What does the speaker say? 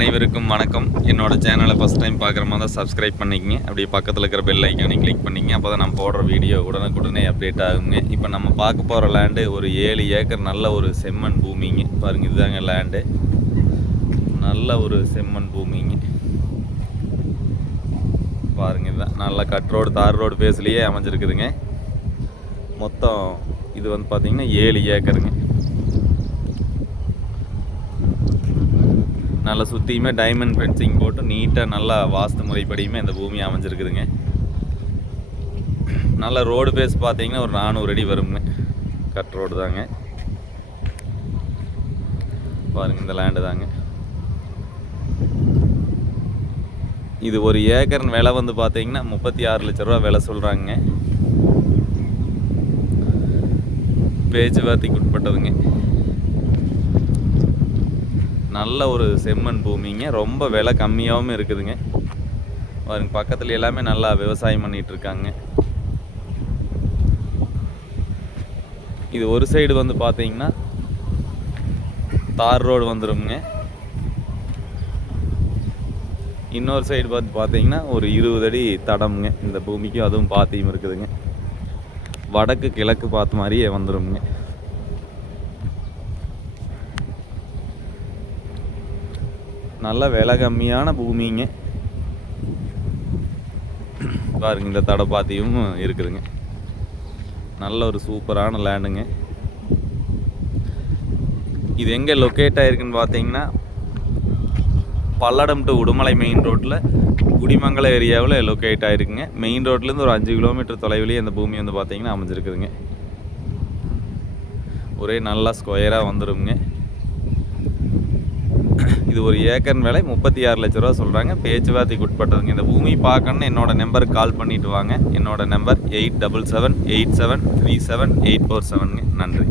அனைவருக்கும் வணக்கம். என்னோட சேனலை ஃபஸ்ட் டைம் பார்க்குற மாதிரி தான் சப்ஸ்கிரைப் பண்ணிக்கங்க. அப்படியே பக்கத்தில் இருக்கிற பெல் ஐக்கானை கிளிக் பண்ணிங்க. அப்போ தான் நான் போடுற வீடியோ உடனுக்குடனே அப்டேட் ஆகுங்க. இப்போ நம்ம பார்க்க போகிற லேண்டு ஒரு 7 ஏக்கர் நல்ல ஒரு செம்மண் பூமிங்க. பாருங்கள், இதுதாங்க லேண்டு. நல்ல ஒரு செம்மண் பூமிங்க. பாருங்கள், இதுதான் நல்ல கட் ரோடு, தார் ரோடு பேஸ்லேயே அமைஞ்சிருக்குதுங்க. மொத்தம் இது வந்து பார்த்திங்கன்னா 7 ஏக்கருங்க. நல்லா சுற்றியுமே டைமண்ட் ஃபென்சிங் போட்டு நீட்டாக நல்லா வாஸ்து முறைப்படியுமே இந்த பூமி அமைஞ்சிருக்குதுங்க. நல்ல ரோடு பேஸ் பார்த்தீங்கன்னா ஒரு 400 அடி வருங்க. கட் ரோடு தாங்க. பாருங்கள், இந்த லேண்டு தாங்க. இது ஒரு ஏக்கர்னு விலை வந்து பார்த்தீங்கன்னா 36 லட்ச ரூபா விலை சொல்கிறாங்க. பேச்சுவார்த்தைக்கு உட்பட்டதுங்க. நல்ல ஒரு செம்மண் பூமிங்க. ரொம்ப விலை கம்மியாகவும் இருக்குதுங்க. பாருங்க, பக்கத்தில் எல்லாமே நல்லா விவசாயம் பண்ணிகிட்டு இருக்காங்க. இது ஒரு சைடு வந்து பார்த்தீங்கன்னா தார் ரோடு வந்துடுங்க. இன்னொரு சைடு பார்த்து பார்த்தீங்கன்னா ஒரு 20 அடி தடம்ங்க. இந்த பூமிக்கும் அதுவும் பாத்தியும் இருக்குதுங்க. வடக்கு கிழக்கு பார்த்த மாதிரியே வந்துடுங்க. நல்ல விலை கம்மியான பூமிங்க. பாருங்க, இந்த தடை பாத்தியும் இருக்குதுங்க. நல்ல ஒரு சூப்பரான லேண்டுங்க. இது எங்கே லொக்கேட் ஆகிருக்குன்னு பார்த்தீங்கன்னா பல்லடம் டு உடுமலை மெயின் ரோட்டில் குடிமங்கலம் ஏரியாவில் லொக்கேட் ஆகிருக்குங்க. மெயின் ரோட்லேருந்து ஒரு 5 கிலோமீட்டர் தொலைவிலேயே அந்த பூமி வந்து பார்த்தீங்கன்னா அமைஞ்சிருக்குதுங்க. ஒரே நல்லா ஸ்கொயராக வந்துடுங்க. இது ஒரு ஏக்கர் விலை 36 லட்ச ரூபா சொல்கிறாங்க. பேச்சுவார்த்தைக்கு உட்பட்டதுங்க. இந்த பூமி பார்க்கணுன்னு என்னோட நம்பருக்கு கால் பண்ணிவிட்டு வாங்க. என்னோட நம்பர் 8778737847. நன்றி.